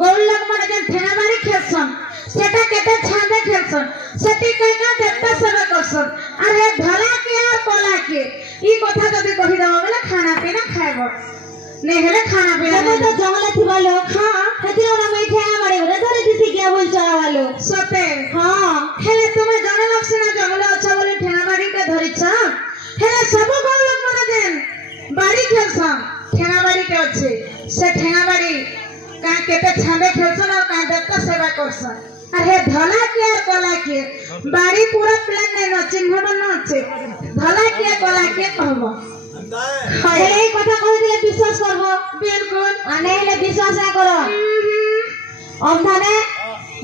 गौड़ लोग माने जन ठेना बाड़ी खेलसन सेटा केते छांदे खेलसन सेटी कइका देवता सेवा करसन अरे धला के और कोला के ई कथा जदी कहि दबो बोले खाना पीना खाइबो नहीं हेले खाना पीना तो जंगल थिबा लोग हां हेतिरो ना मैं ठेना बाड़ी रे धरे दिसी के बोल चला वालो सते हां हेले तुमे जने लोग से ना जंगल अच्छा बोले ठेना बाड़ी के धरिछ हेले सब गौड़ लोग माने जन बाड़ी खेलसन ठेना बाड़ी के अच्छे से ठेना बाड़ी का केते छांदे खेलसन और का देवता सेवा करसन अरे धला के कोला के बाड़ी पूरा प्लान नहीं न चिन्ह न अच्छे धला के कोला के कहबो हे कथा कहि दिले विश्वास करबो बिल्कुल अनेले विश्वास ना करो हमथाने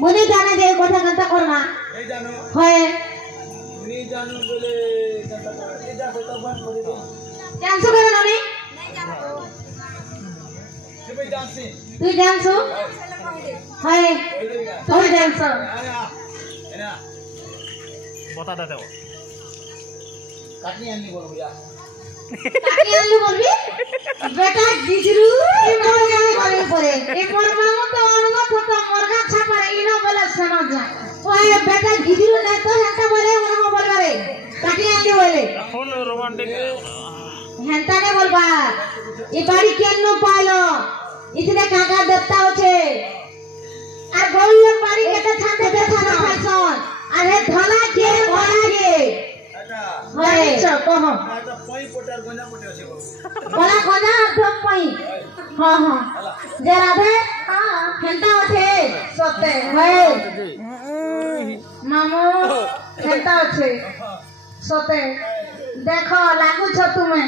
मुनि जाने दे कथा कथा करमा ए जानो होय मुनि जानो बोले कथा कर ए जा तो बंद कर दे कैंसल करो ना नहीं जानो तू जानसी तू जानसो हाय तू जानसो एना बता दे दो काटनी आनी बोल भैया काटनी आनी बोलबी बेटा गिजरू ए मोर गाय करे परे ए मोर मामो तो अनुगत तो मोरगा छापरे इनो बोले सुनो जा ओए बेटा गिजरू ना तो हंता बोले उनो बोल रे काटनी आनी बोले फुल रोमांटिक हंता ने बोलबा ई बाड़ी केनो पालो इतने काका दत्ता होचे আর গৌল বাড়ি কেটে ছাতে দেখা না ফাইছন আরে ধলা কে বড়া গে হয় আচ্ছা কহ এটা পই পটার গঞ্জা পটে আছে বলা গঞ্জা ধপ পই हां हां যে রাধে হেনতা আছে সতে হয় মামু হেনতা আছে সতে দেখো লাগুছ তুমি